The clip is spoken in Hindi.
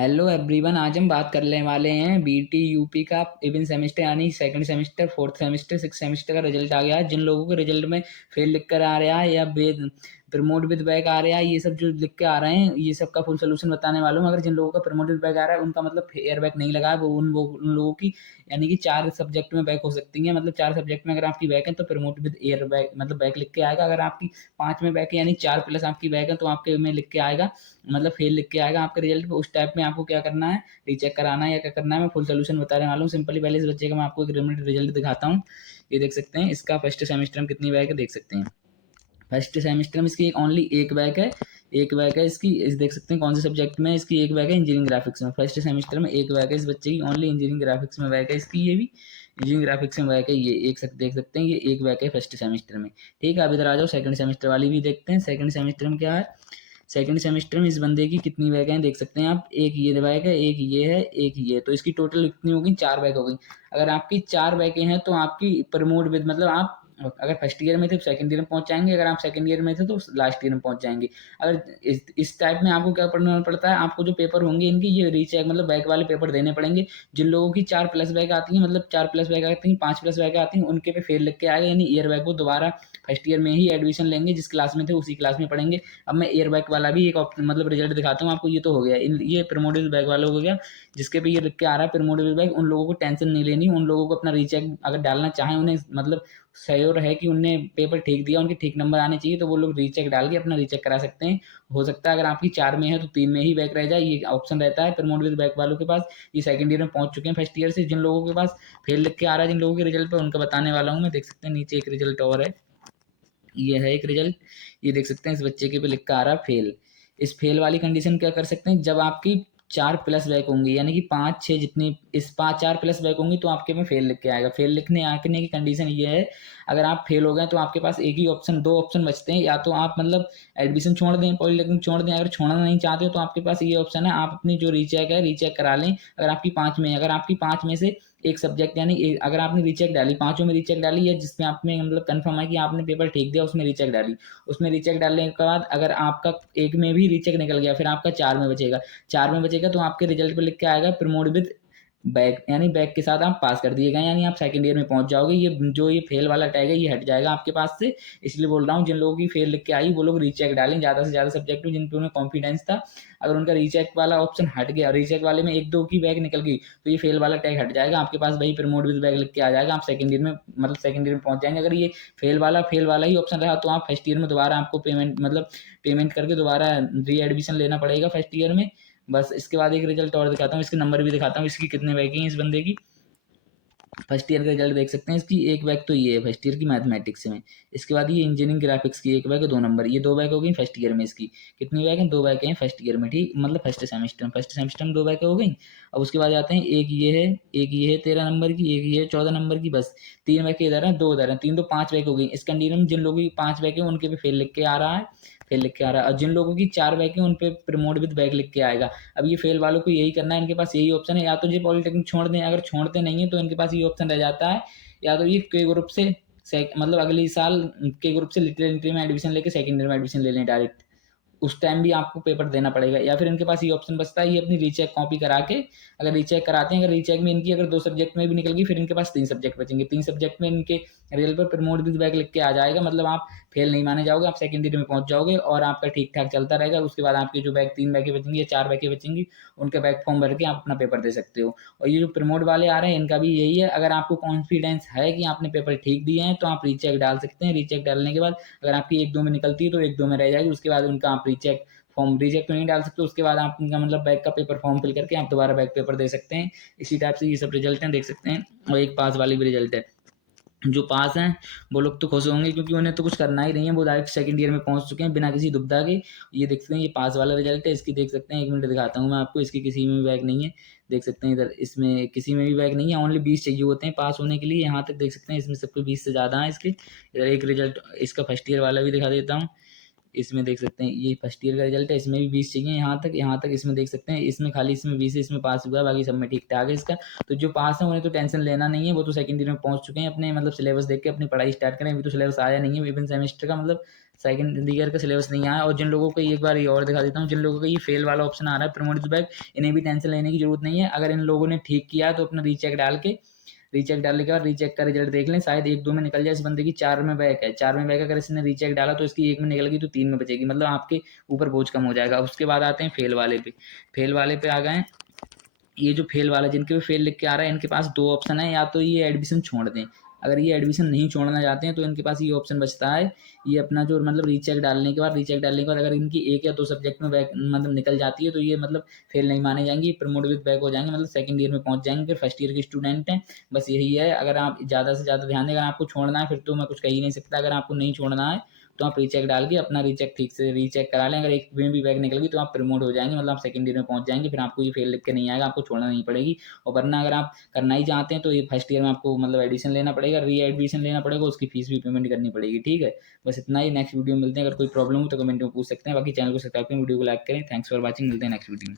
हेलो एवरीवन, आज हम बात करने वाले हैं बीटी यूपी का इवन सेमेस्टर यानी second semester, fourth semester, six semester का रिजल्ट आ गया है। जिन लोगों के रिजल्ट में फेल लिख कर आ रहा है या प्रमोट विद बैक आ रहा है, ये सब जो लिख के आ रहे हैं, ये सब का फुल सोल्यूशन बताने वाला हूँ। अगर जिन लोगों का प्रमोट विद बैक आ रहा है उनका मतलब एयर बैक नहीं लगा है, वो उन लोगों की यानी कि 4 सब्जेक्ट में बैक हो सकती है। मतलब 4 सब्जेक्ट में अगर आपकी बैक है तो प्रमोट विद एयर बैक मतलब बैक लिख के आएगा। अगर आपकी 5 में बैक है यानी 4 प्लस आपकी बैक है तो आपके में लिख के आएगा, मतलब फेल लिख के आएगा आपके रिजल्ट पे। उस टाइप में आपको क्या करना है, रीचेक कराना है या क्या करना है, मैं फुल सोल्यूशन बताने वाला हूँ। सिंपली पहले इस बच्चे का मैं आपको एक रिजल्ट दिखाता हूँ। ये देख सकते हैं, इसका फर्स्ट सेमेस्टर में कितनी बैक है देख सकते हैं। फर्स्ट सेमेस्टर में इसकी ओनली एक बैक है, एक बैक है इसकी। इस देख सकते हैं कौन से सब्जेक्ट में इसकी एक बैक है, इंजीनियरिंग ग्राफिक्स में। फर्स्ट सेमेस्टर में एक बैक है इस बच्चे की, ओनली इंजीनियरिंग ग्राफिक्स में बैक है इसकी। ये भी इंजीनियरिंग ग्राफिक्स में बैक है, ये एक देख सकते हैं, ये एक बैक है फर्स्ट सेमेस्टर में। ठीक है, अब इधर आ जाओ, सेकंड सेमेस्टर वाली भी देखते हैं। सेकंड सेमेस्टर में क्या है, सेकंड सेमेस्टर में इस बंदे की कितनी बैक हैं देख सकते हैं आप। एक ये बैक है, एक ये है, एक ये, तो इसकी टोटल कितनी होगी, 4 बैक हो गई। अगर आपकी 4 बैकें हैं तो आपकी प्रमोट विद मतलब आप अगर फर्स्ट ईयर में थे तो सेकंड ईयर में पहुंच जाएंगे, अगर आप सेकंड ईयर में थे तो लास्ट ईयर में पहुंच जाएंगे। अगर इस टाइप में आपको क्या पढ़ना पड़ता है, आपको जो पेपर होंगे इनकी ये रीचेक मतलब बैक वाले पेपर देने पड़ेंगे। जिन लोगों की 4 प्लस बैक आती है, मतलब 4 प्लस बैक आती है, 5 प्लस बैक आती है, उनके पे फेल लिख के आएगा, यानी ईयर बैक वो दोबारा फर्स्ट ईयर में ही एडमिशन लेंगे, जिस क्लास में थे उसी क्लास में पढ़ेंगे। अब मैं एयर बैग वाला भी एक ऑप्शन मतलब रिजल्ट दिखाता हूँ आपको। ये तो हो गया, ये प्रमोटेड बैग वाला हो गया, जिसके पे ये लिख के आ रहा है प्रमोटेड बैग। उन लोगों को टेंशन नहीं लेनी, उन लोगों को अपना रीचेक अगर डालना चाहें, उन्हें मतलब श्योर है कि उनने पेपर ठीक दिया, उनके ठीक नंबर आने चाहिए, तो वो लोग रीचेक डाल के अपना रीचेक करा सकते हैं। हो सकता है अगर आपकी 4 में है तो 3 में ही बैक रह जाए, ये ऑप्शन रहता है प्रमोट विद बैक वालों के पास। ये सेकंड ईयर में पहुंच चुके हैं फर्स्ट ईयर से। जिन लोगों के पास फेल लिख के आ रहा है, जिन लोगों के रिजल्ट पे, उनका बताने वाला हूँ मैं। देख सकते हैं नीचे एक रिजल्ट और है, ये है एक रिजल्ट। ये देख सकते हैं इस बच्चे के पे लिखा आ रहा है फेल। इस फेल वाली कंडीशन क्या कर सकते हैं, जब आपकी 4 प्लस बैक होंगी, यानी कि 5 6 जितनी इस 4 प्लस बैक होंगी तो आपके में फेल लिख के आएगा। फेल लिखने आने की कंडीशन ये है, अगर आप फेल हो गए तो आपके पास एक ही ऑप्शन, दो ऑप्शन बचते हैं। या तो आप मतलब एडमिशन छोड़ दें, पॉलिटेक्निक छोड़ दें। अगर छोड़ना नहीं चाहते हो तो आपके पास ये ऑप्शन है, आप अपनी जो रीचेक है रीचेक करा लें। अगर आपकी 5 में, अगर आपकी 5 में से एक सब्जेक्ट यानी अगर आपने रीचेक डाली, पांचों में रीचेक डाली है, जिसमें आपने मतलब कंफर्म है कि आपने पेपर ठीक दिया, उसमें रीचेक डाली। उसमें रीचेक डालने के बाद अगर आपका एक में भी रीचेक निकल गया, फिर आपका 4 में बचेगा। 4 में बचेगा तो आपके रिजल्ट पे लिख के आएगा प्रमोट विद बैक, यानी बैक के साथ आप पास कर दिए गए, यानी आप सेकंड ईयर में पहुंच जाओगे। ये जो ये फेल वाला टैग है ये हट जाएगा आपके पास से। इसलिए बोल रहा हूँ, जिन लोगों की फेल लिख के आई वो लोग रीचेक डालें, ज़्यादा से ज़्यादा सब्जेक्ट में जिन पे उन्हें कॉन्फिडेंस था। अगर उनका रीचेक वाला ऑप्शन हट गया, रीचेक वाले में एक दो की बैग निकल गई, तो ये फेल वाला टैग हट जाएगा आपके पास, वही प्रमोट विद बैग लिख के आ जाएगा। आप सेकंड ईयर में मतलब सेकंड ईयर में पहुंच जाएंगे। अगर ये फेल वाला ही ऑप्शन रहा तो आप फर्स्ट ईयर में दोबारा आपको पेमेंट मतलब पेमेंट करके दोबारा री एडमिशन लेना पड़ेगा फर्स्ट ईयर में। बस इसके बाद एक रिजल्ट और दिखाता हूँ, इसके नंबर भी दिखाता हूँ, इसकी कितने बैग हैं इस बंदे की। फर्स्ट ईयर का रिजल्ट देख सकते हैं, इसकी एक बैग तो ये है फर्स्ट ईयर की मैथमेटिक्स में। इसके बाद ये इंजीनियरिंग ग्राफिक्स की एक बैग है, 2 नंबर, ये 2 बैग हो गई फर्स्ट ईयर में। इसकी कितनी बैग है, 2 बैग हैं फर्स्ट ईयर में, ठीक मतलब फर्स्ट सेमेस्टर में 2 बैग हो गई। अब उसके बाद आते हैं, एक ये है, एक ये है 13 नंबर की, एक ये है 14 नंबर की। बस 3 बैग इधर है, 2 उधर है, 3 तो 5 बैग हो गई। इस कंडीशन में जिन लोगों की 5 बैग है उनके पे फेल लिख के आ रहा है, फेल लिख के आ रहा है। और जिन लोगों की 4 बैग है उन पे प्रमोट विद बैग लिख के आएगा। अब ये फेल वालों को यही करना है, इनके पास यही ऑप्शन है, या तो ये पॉलिटेक्निक छोड़ दें, अगर छोड़ते नहीं है तो इनके पास ये ऑप्शन रह जाता है, या तो ये के ग्रुप से मतलब अगले साल के ग्रुप से लिटरल एंट्री में एडमिशन लेके सेकंड ईयर में एडमिशन ले लें डायरेक्ट। उस टाइम भी आपको पेपर देना पड़ेगा, या फिर इनके पास ये ऑप्शन बचता है, ये अपनी रीचेक कॉपी करा के अगर रीचेक कराते हैं, अगर रीचेक में इनकी अगर 2 सब्जेक्ट में भी निकल गई, फिर इनके पास 3 सब्जेक्ट बचेंगे। 3 सब्जेक्ट में इनके रिजल्ट पर प्रमोट विद बैक लिख के आ जाएगा, मतलब आप फेल नहीं माने जाओगे, आप सेकंड ईयर में पहुंच जाओगे और आपका ठीक ठाक चलता रहेगा। उसके बाद आपकी जो बैग 3 बैगें बचेंगी या 4 बैगें बचेंगी, उनके बैग फॉर्म भर के आप अपना पेपर दे सकते हो। और ये जो प्रमोट वाले आ रहे हैं इनका भी यही है, अगर आपको कॉन्फिडेंस है कि आपने पेपर ठीक दिए हैं तो आप रीचेक डाल सकते हैं। रीचेक डालने के बाद अगर आपकी एक दो में निकलती है तो एक दो में रह जाएगी, उसके बाद उनका आप रीचेक फॉर्म रिजेक्ट तो नहीं डाल सकते, उसके बाद आप उनका मतलब बैक का पेपर फॉर्म फिल करके आप दोबारा बैक पेपर दे सकते हैं। इसी टाइप से ये सब रिजल्ट हैं, देख सकते हैं। और एक पास वाली भी रिजल्ट है। जो पास हैं वो लोग तो खुश होंगे क्योंकि उन्हें तो कुछ करना ही नहीं है, वो डायरेक्ट सेकंड ईयर में पहुंच चुके हैं बिना किसी दुविधा के। ये देख सकते हैं, ये पास वाला रिजल्ट है, इसकी देख सकते हैं, 1 मिनट दिखाता हूँ मैं आपको। इसकी किसी में भी बैक नहीं है, देख सकते हैं इधर, इसमें किसी में भी बैक नहीं है। ओनली 20 चाहिए होते हैं पास होने के लिए, यहाँ तक देख सकते हैं, इसमें सबके 20 से ज़्यादा है इसके। इधर एक रिजल्ट इसका फर्स्ट ईयर वाला भी दिखा देता हूँ। इसमें देख सकते हैं ये फर्स्ट ईयर का रिजल्ट है, इसमें भी 20 चाहिए यहाँ तक इसमें देख सकते हैं, इसमें खाली इसमें 20 है, इसमें पास हुआ है, बाकी सब में ठीक ठाक है इसका। तो जो पास है उन्हें तो टेंशन लेना नहीं है, वो तो सेकंड ईयर में पहुंच चुके हैं, अपने मतलब सिलेबस देख के अपनी पढ़ाई स्टार्ट करें। अभी तो सिलेबस आया नहीं है विभिन्न सेमेस्टर का, मतलब सेकंड ईयर का सिलेबस नहीं आया। और जिन लोगों को एक बार ये और दिखा देता हूँ, जिन लोगों का ये फेल वाला ऑप्शन आ रहा है प्रमोट बैक, इन्हें भी टेंशन लेने की जरूरत नहीं है। अगर इन लोगों ने ठीक किया तो अपना रीचेक डाल के, रीचेक डालने के बाद रीचेक का रिजल्ट देख लें, शायद 1-2 में निकल जाए। इस बंदे की 4 में बैक है, 4 में बैक अगर इसने रीचेक डाला तो इसकी 1 में निकल गई तो 3 में बचेगी, मतलब आपके ऊपर बोझ कम हो जाएगा। उसके बाद आते हैं फेल वाले पे। फेल वाले पे आ गए, ये जो फेल वाला जिनके भी फेल लिख के आ रहा है, इनके पास दो ऑप्शन है, या तो ये एडमिशन छोड़ दें। अगर ये एडमिशन नहीं छोड़ना चाहते हैं तो इनके पास ये ऑप्शन बचता है, ये अपना जो मतलब रीचेक डालने के बाद अगर इनकी 1 या 2 सब्जेक्ट में बैक मतलब निकल जाती है तो ये मतलब फेल नहीं माने जाएंगे, प्रमोट विद बैक हो जाएंगे, मतलब सेकंड ईयर में पहुंच जाएंगे, फिर फर्स्ट ईयर के स्टूडेंट हैं। बस यही है, अगर आप ज़्यादा से ज़्यादा ध्यान दें, अगर आपको छोड़ना है फिर तो मैं कुछ कह ही नहीं सकता। अगर आपको नहीं छोड़ना है तो आप रीचेक डाल के अपना रीचेक ठीक से रीचेक करा लें। अगर एक में भी बैक निकल गई तो आप प्रमोट हो जाएंगे, मतलब आप सेकंड ईयर में पहुंच जाएंगे, फिर आपको ये फेल लिख के नहीं आएगा, आपको छोड़ना नहीं पड़ेगी। और वरना अगर आप करना ही चाहते हैं तो ये फर्स्ट ईयर में आपको मतलब एडमिशन लेना पड़ेगा, री एडमिशन लेना पड़ेगा, उसकी फीस भी पेमेंट करनी पड़ेगी। ठीक है, बस इतना ही। नेक्स्ट वीडियो में मिलते हैं, अगर कोई प्रॉब्लम हो तो कमेंट में पूछ सकते हैं, बाकी चैनल को सब्सक्राइब करें, वीडियो को लाइक करें। थैंक्स फॉर वॉचिंग, मिलते हैं नेक्स्ट वीडियो में।